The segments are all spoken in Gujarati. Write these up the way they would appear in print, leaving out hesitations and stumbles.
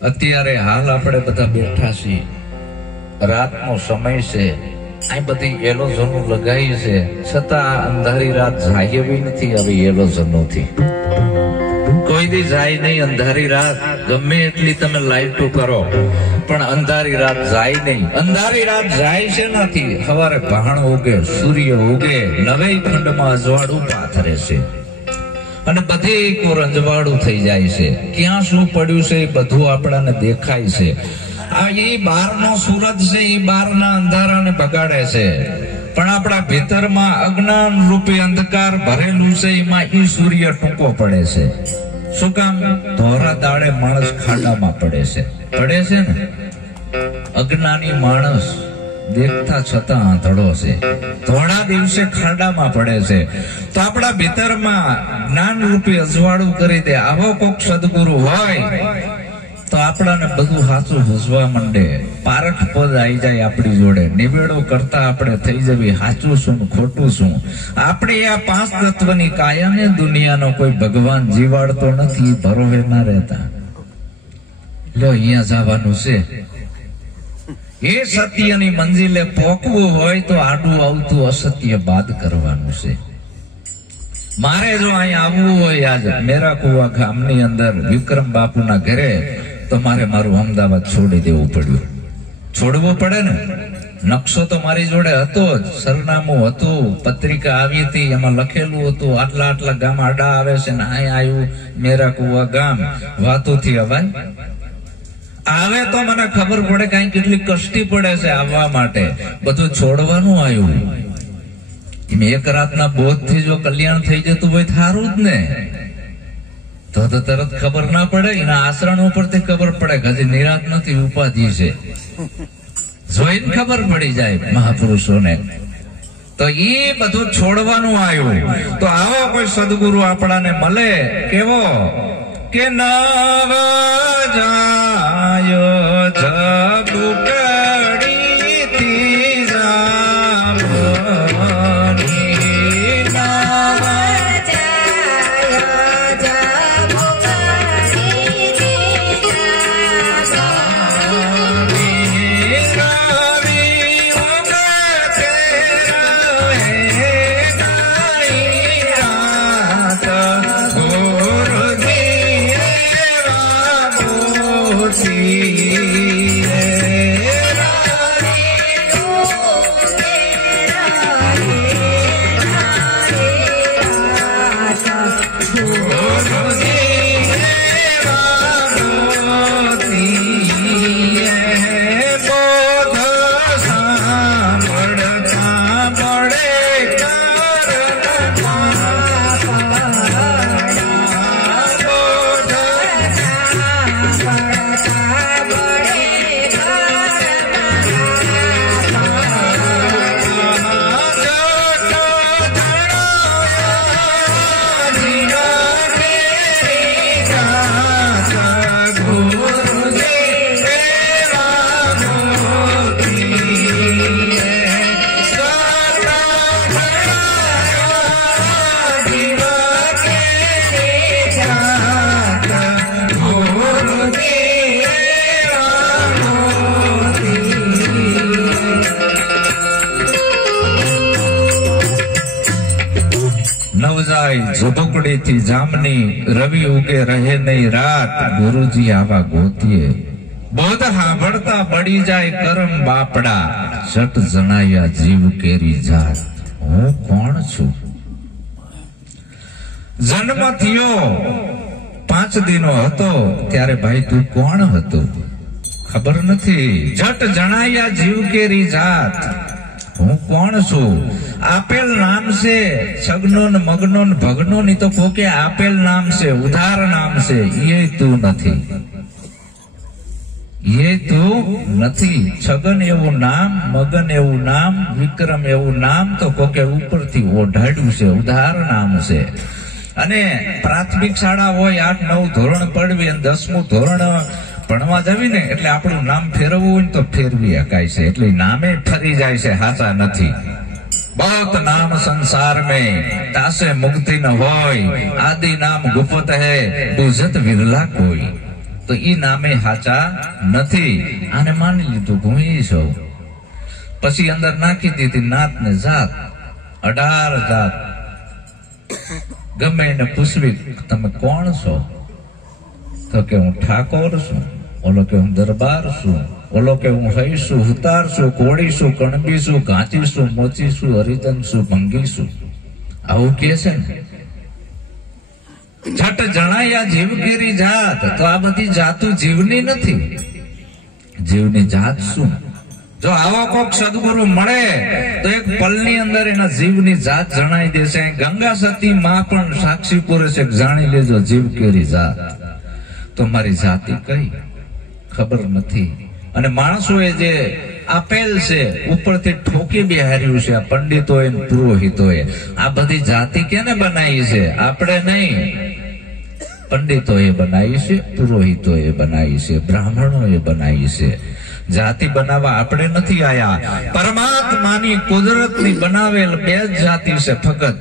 અત્યારે હાલ આપણે બધા બેઠા છીએ, રાતનો સમય છે, આ બધી એલોઝોનું લગાવી છે, છતાં અંધારી રાત જાય એવી નથી આવી એલોઝોનોથી. કોઈ દી જાય નહીં અંધારી રાત, ગમે એટલી તમે લાઈટો કરો પણ અંધારી રાત જાય નહીં. અંધારી રાત જાય છે નથી, સવારે ભાણ ઉગે, સૂર્ય ઉગે, નવે ખંડમાં અજવાળું પાથરે છે અને બધી કોર અંજવાળું થઈ જાય છે. ક્યાં શું પડ્યું છે એ બધું આપણાને દેખાય છે. આ એ બહારનો સૂરજ છે, એ બહારના અંધારાને બગાડે છે, પણ આપણા ભીતરમાં અજ્ઞાન રૂપી અંધકાર ભરેલું છે, એમાં એ સૂર્ય ટૂંકો પડે છે. શું કામ? ધોરા દાડે માણસ ખાડામાં પડે છે ને. અજ્ઞાની માણસ દેખતા છતાં આંધળો છે, ધોળા દિવસે ખાડામાં પડે છે. તો આપણા ભીતરમાં જ્ઞાન રૂપી અજવાળું કરી દે આવો કોક સદગુરુ હોય તો આપણાને બધું સાચું ભજવા માંડે. પારખ પદ આવી જાય આપણી જોડે, નિવેડો કરતા આપણે થઈ જવી સાચું શું ખોટું શું. આપણે આ 5 તત્વની કાયમે દુનિયાનો કોઈ ભગવાન જીવાડતો નથી, ભરોહે ના રહેતા. લો અહીંયા જવાનું છે, એ સત્યની મંજિલે પહોંચવું હોય તો આડું આવતું અસત્ય બાદ કરવાનું છે. મારે જો અહીંયા આવવું હોય આજ મેરા કુવા ગામની અંદર વિક્રમ બાપુના ઘરે, તો મારે મારું અમદાવાદ છોડી દેવું પડ્યું. છોડવું પડે ને. નકશો તો મારી જોડે હતો જ, સરનામું હતું, પત્રિકા આવી હતી, એમાં લખેલું હતું આટલા આટલા ગામ આડા આવે છે ને અહીંયા આવ્યું મેરા કુવા ગામ. વાતુથી અવાય આવે તો મને ખબર પડે કઈ કેટલી કષ્ટી પડે છે આવવા માટે. બધું છોડવાનું આવ્યું. એક રાતના બોધ થી જો કલ્યાણ થઈ જતું હોય સારું જ ને, તો તરત ખબર ના પડે. એના આચરણ ઉપરથી ખબર પડે કે હજી નિરાત નથી, ઉપાધિ છે, જોઈને ખબર પડી જાય મહાપુરુષોને. તો એ બધું છોડવાનું આવ્યું. તો આવો કોઈ સદગુરુ આપણાને મળે, કેવો કે નવ જાય જગુકડીથી જામની, નવ ઝુંપડીથી જામની, રવિ ઉગે રહે નહીં રાત, ગુરુજી આવા ગોતીએ. બોધ સાંભળતા બળી જાય કરમ બાપડા, જટ જણાયા જીવ કેરી જાત. હું કોણ છું? જન્મ થયો 5 દિનો હતો ત્યારે ભાઈ તું કોણ હતો? ખબર નથી. જટ જણાયા જીવ કેરી જાત. હું કોણ છું? આપેલ નામ છે છગનો ને મગનો ને ભગનો, ની તો કોકે આપેલ નામ છે, ઉધાર નામ છે, એ તું નથી. એ તું નથી. છગન એવું નામ, મગન એવું નામ, વિક્રમ એવું નામ તો કોકે ઉપરથી ઓઢાડ્યું છે, ઉધાર નામ છે. અને પ્રાથમિક શાળા હોય 8-9 ધોરણ પડવી અને 10મું ધોરણ ભણવા જવી ને એટલે આપણું નામ ફેરવવું હોય તો ફેરવી શકાય છે. એટલે નામે ફરી જાય છે, સાચા નથી. बहुत नाम संसार में तासे मुक्ति न होय, आदि नाम गुप्त है बुझत विरला कोई. તો ઈ નામે હાચા નથી. આને માની લીધું કે હું ઈ છું. પછી અંદર નાખી દીધી નાત ને જાત, 18 જાત. ગમે એને પૂછવી તમે કોણ છો, તો કે હું ઠાકોર છું, ઓલો કે હું દરબાર છું, ઓલો કે હું હઈ છું, હુતાર છું, કોળી છું, કણબી છું, ઘાંચી છું, મોચી છું, હરિજન છું, ભંગી છું. આવું કે છે ને. છઠ જણાયા જીવ કેરી જાત. તો આ બધી જાતું જીવની નથી. જીવની જાત શું? જો આવો કોક સદગુરુ મળે તો એક પલની અંદર એના જીવની જાત જણાઈ દેશે. ગંગા સતી માં પણ સાક્ષી પૂરે છે, જાણી લેજો જીવ કેરી જાત. તો મારી જાતિ કઈ ખબર નથી. અને માણસોએ જે આપેલ છે ઉપરથી ઠોકી બિહાર્યું છે આ પંડિતોએ પુરોહિતોએ. આ બધી જાતિ કેને બનાવી છે? આપણે નહીં, પંડિતોએ બનાવી છે, પુરોહિતોએ બનાવી છે, બ્રાહ્મણોએ બનાવી છે. જાતિ બનાવવા આપણે નથી આયા. પરમાત્માની કુદરતની બનાવેલ બે જ જાતિ છે ફક્ત,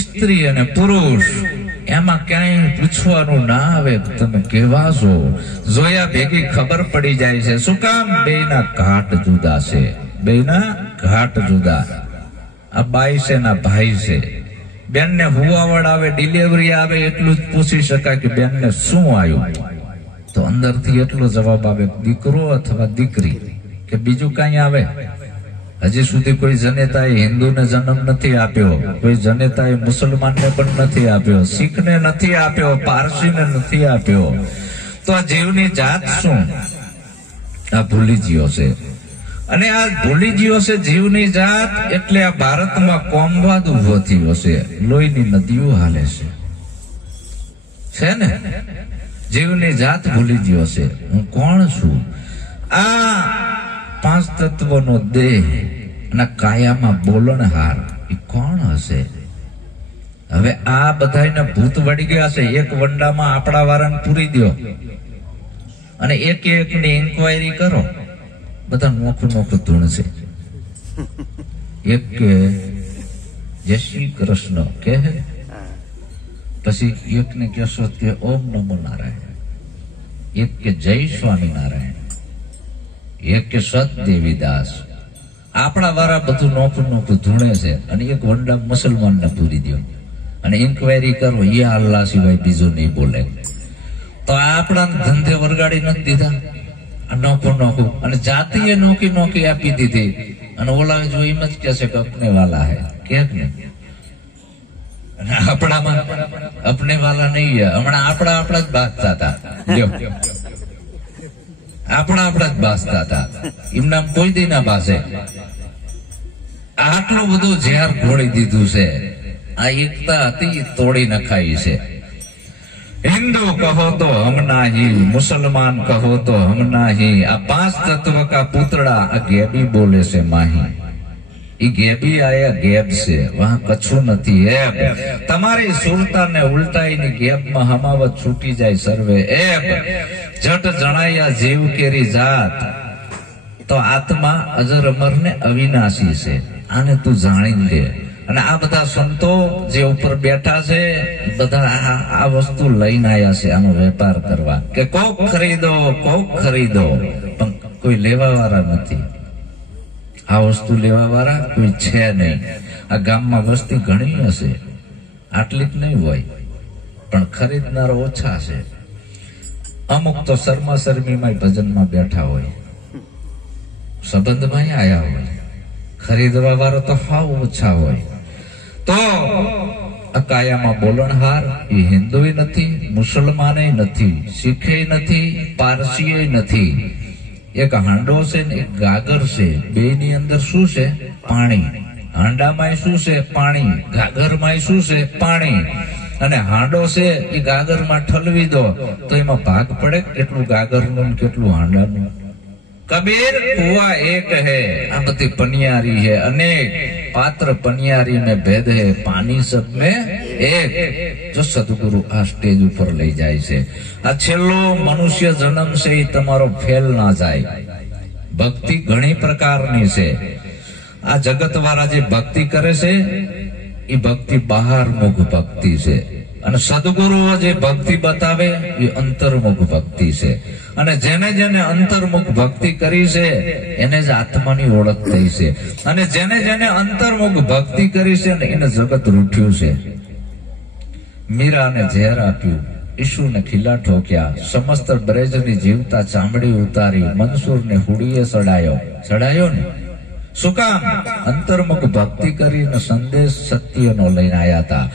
સ્ત્રી અને પુરુષ. એમાં ક્યાંય પૂછવાનું ના આવે તમે કેવા છો. જોયા ભેગી ખબર પડી જાય છે. શું કામ? બેના ઘાટ જુદા છે, બેના ઘાટ જુદા. આ બાઈ છે ના ભાઈ છે. બેન ને હુવાવડ આવે, ડિલિવરી આવે, એટલું જ પૂછી શકાય કે બેન ને શું આવ્યું, તો અંદરથી એટલો જવાબ આવે દીકરો અથવા દીકરી, કે બીજું કઈ આવે. હજી સુધી કોઈ જનેતાએ હિન્દુને જન્મ નથી આપ્યો, કોઈ જનેતાએ મુસલમાનને પણ નથી આપ્યો, શીખને નથી આપ્યો, પારસીને નથી આપ્યો. તો આ જીવની જાત શું? આ ભૂલી ગયો છે. અને આ ભૂલી ગયો છે જીવની જાત, એટલે આ ભારતમાં કોમવાદ ઉભો થયો છે, લોહીની નદીઓ હાલે છે ને. જીવની જાત ભૂલી ગયો છે. હું કોણ છું? આ 5 તત્વનો દેહ અને કાયામાં બોલણહાર એ કોણ હશે? હવે આ બધાને ભૂત વળી ગયા છે. એક વંડામાં આપણા વારાને પૂરી દો અને એક ની ઇન્કવાયરી કરો, બધા નોખું નોખું ધૂણશે. એક કે જય શ્રી કૃષ્ણ કે, પછી એકને કહેશો કે ઓમ નમો નારાયણ, એક કે જય સ્વામિનારાયણ, એક કે સત દેવીદાસ. આપણા વાળા બધું નોખું નોખું ધૂણે છે. અને એક વંડા મુસલમાનને પૂરી દો અને ઇન્કવાયરી કરો, એ અલ્લાહ સિવાય બીજું નહીં બોલે. તો આપણા ધંધે વરગાડી નથી દીધા નોખું નોખું. અને જાતિએ નોખી નોખી આપી દીધી. અને ઓલા જો એમ જ કે છે કે અપને વાલા હે, કે નહીં. અને આપણામાં અપને વાલા નહીં. હમણાં આપણા જ બાંધતા હતા, આપણા જ બાંધતા હતા. એમના કોઈ દી ના બાસે. આટલું બધું ઝેર ઘોળી દીધું છે. આ એકતા હતી તોડી નખાઈ છે. हिंदू कहो तो हम नाही, मुसलमान कहो तो हम नाही. आ 5 तत्व का पुतड़ा आ गेबी बोले से माही. ई गेबी आया गेब से, वहां कछु નથી એબ. તમારી સુરતા ને ઉલટાઈની ગેબમાં હમાવત છૂટી જાય સર્વે એબ. જટ જણાયા જીવ કેરી જાત. તો આત્મા અજર અમર ને અવિનાશી છે. આને તું જાણી લે. અને આ બધા સંતો જે ઉપર બેઠા છે બધા આ વસ્તુ લઈને આવ્યા છે આનો વેપાર કરવા, કે કોક ખરીદો પણ કોઈ લેવા વાળા નથી. આ વસ્તુ લેવા વાળા કોઈ છે નહીં. આ ગામમાં વસ્તી ઘણી હશે, આટલી જ નહીં હોય, પણ ખરીદનાર ઓછા છે. અમુક તો શર્મા શર્મીમાં ભજનમાં બેઠા હોય, સંબંધમાં આયા હોય. ખરીદવા વાળા તો હાવ ઓછા હોય. તો અકાયામાં બોલણહાર એ હિન્દુય નથી, મુસલમાને નથી, શીખે નથી, પારસીએ નથી. એક હાંડો છે ને એક ગાગર છે. બે ની અંદર શું છે? પાણી. હાંડામાં શું છે? પાણી. ગાગરમાં શું છે? પાણી. અને હાંડો છે એ ગાગરમાં ઠલવી દો તો એમાં ભાગ પડે કેટલું ગાગરનું કેટલું હાંડાનું. કબીર કુआ एक है, આ બધી પનિયારી है अनेक, पात्र पनियारी में भेद है, पानी सब में एक. જો સદગુરુ આ સ્ટેજ ઉપર લઈ જાય છે. આ છેલ્લો મનુષ્ય જન્મ છે એ તમારો ફેલ ના જાય. ભક્તિ ઘણી પ્રકારની છે. આ જગત વાળા જે ભક્તિ કરે છે એ ભક્તિ બહાર મુખ ભક્તિ છે. અને સદગુરુઓ જે ભક્તિ બતાવે એ અંતર્મુખ ભક્તિ છે. અને જેને જેને અંતર્મુખ ભક્તિ કરી છે એને જ આત્માની ઓળખ થઈ છે. અને જેને જેને અંતર્મુખ ભક્તિ કરી છે ને એને જગત રૂઠ્યું છે. મીરાને ઝેર આપ્યું, ઈશુને ખીલા ઠોક્યા, સમસ્ત બ્રજની જીવતા ચામડી ઉતારી, મનસૂરને હુડીએ ચડાયો ને શું કામ? અંતર્મુખ ભક્તિ કરીને સંદેશ સત્યનો લઈને આવ્યા હતા.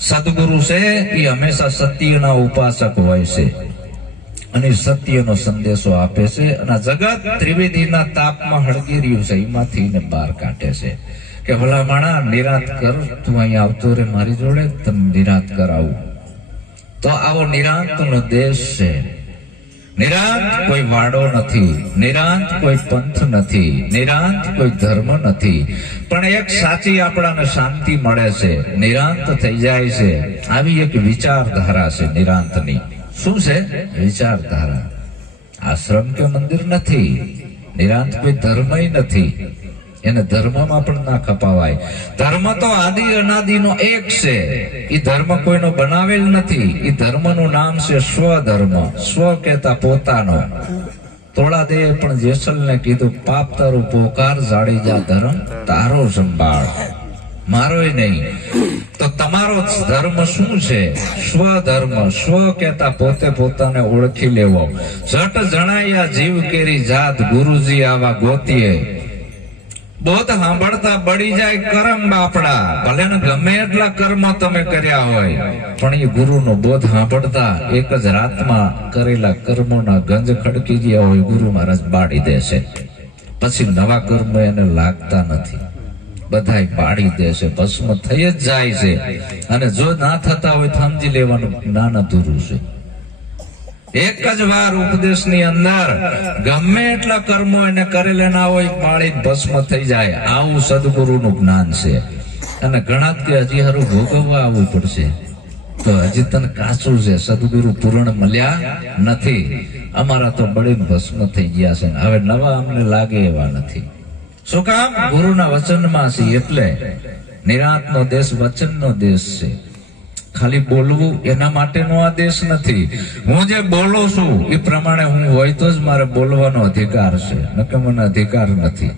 સદગુરુ છે એ હંમેશા સત્યના ઉપાસક હોય છે અને સત્યનો સંદેશો આપે છે. અને જગત ત્રિવેદીના તાપમાં હળગી રહ્યું છે, એમાંથી એને બહાર કાઢે છે કે ભલા માણા નિરાત કર, તું અહીંયા આવતો રે મારી જોડે, તમે નિરાત કરાવું. તો આવો નિરાંતનો દેશ છે. નિરાંત કોઈ વાડો નથી, નિરાંત કોઈ પંથ નથી, નિરાંત કોઈ ધર્મ નથી, પણ એક સાચી આપણાને શાંતિ મળે છે, નિરાંત થઈ જાય છે. આવી એક વિચારધારા છે નિરાંતની. શું છે? વિચારધારા. આશ્રમ કે મંદિર નથી, નિરાંત કોઈ ધર્મ નથી, એને ધર્મમાં પણ ના ખપાવાય. ધર્મ તો આદિ અનાદિનો એક છે, એ ધર્મ કોઈનો બનાવેલ નથી. એ ધર્મનું નામ છે સ્વધર્મ. સ્વ કહેતા પોતાનો. તોળાદેવે પણ જેસલને કીધું, પાપ તારું પોકાર, જાડેજા ધર્મ તારો સંભાળ, મારોય નહીં. તો તમારો ધર્મ શું છે? સ્વધર્મ. સ્વ કહેતા પોતે પોતાને ઓળખી લેવો. જટ જણાયા જીવ કેરી જાત, ગુરુજી આવા ગોતીએ. બોધ સાંભળતા બળી જાય કરમ બાપડા. ભલે ને ગમે એટલા કર્મ તમે કર્યા હોય, પણ એ ગુરુનો બોધ સાંભળતા એક જ રાતમાં કરેલા કર્મોના ગંજ ખડકી ગયા હોય, ગુરુ મહારાજ બાળી દેશે. પછી નવા કર્મ એને લાગતા નથી, બધાય બાળી દેશે, ભસ્મ થઈ જ જાય છે. અને જો ના થતા હોય તો સમજી લેવાનું જ્ઞાન અધૂરું છે. એક જ વાર ઉપદેશની અંદર ગમે એટલા કર્મો એને કરેલા ના હોય, બાળી ભસ્મ થઈ જાય. આવું સદગુરુનું જ્ઞાન છે. અને ઘણા કે હજી હારું ભોગવવા આવવું પડશે, તો હજી તને કાચું છે, સદગુરુ પૂર્ણ મળ્યા નથી. અમારા તો બળીને ભસ્મ થઈ ગયા છે, હવે નવા અમને લાગે એવા નથી. શું કામ? ગુરુના વચનમાં છે. એટલે નિરાંતનો દેશ વચનનો દેશ છે. ખાલી બોલવું એના માટેનો આ દેશ નથી. હું જે બોલું છું એ પ્રમાણે હું હોય તો જ મારે બોલવાનો અધિકાર છે, નકે મને અધિકાર નથી.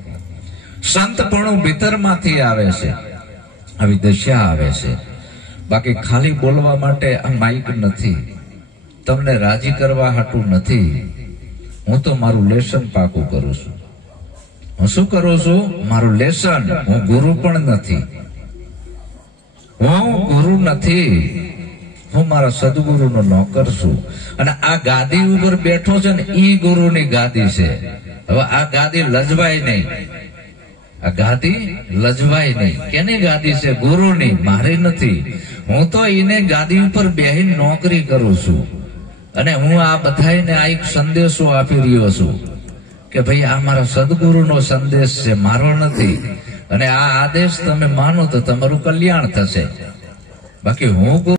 સંતપણું ભીતરમાંથી આવે છે, આવી દશા આવે છે. બાકી ખાલી બોલવા માટે આ માઇક નથી, તમને રાજી કરવા હાટું નથી. હું તો મારું લેસન પાકું કરું છું. હું શું કરું છું? મારું લેસન. હું ગુરુ પણ નથી, હું ગુરુ નથી, હું મારા સદગુરુનો નોકર છું. અને આ ગાદી ઉપર બેઠો છે ને, ઈ ગુરુની ગાદી છે. હવે આ ગાદી લજવાય નહીં, આ ગાદી લજવાય નહીં. કેની ગાદી છે? ગુરુની, મારી નથી. હું તો એને ગાદી ઉપર બેહીને નોકરી કરું છું. અને હું આ બધાને આ એક સંદેશો આપી રહ્યો છું કે ભાઈ આ મારા સદગુરુનો સંદેશ છે, મારો નથી. અને આ આદેશ તમે માનો તો તમારું કલ્યાણ થશે. બાકી હું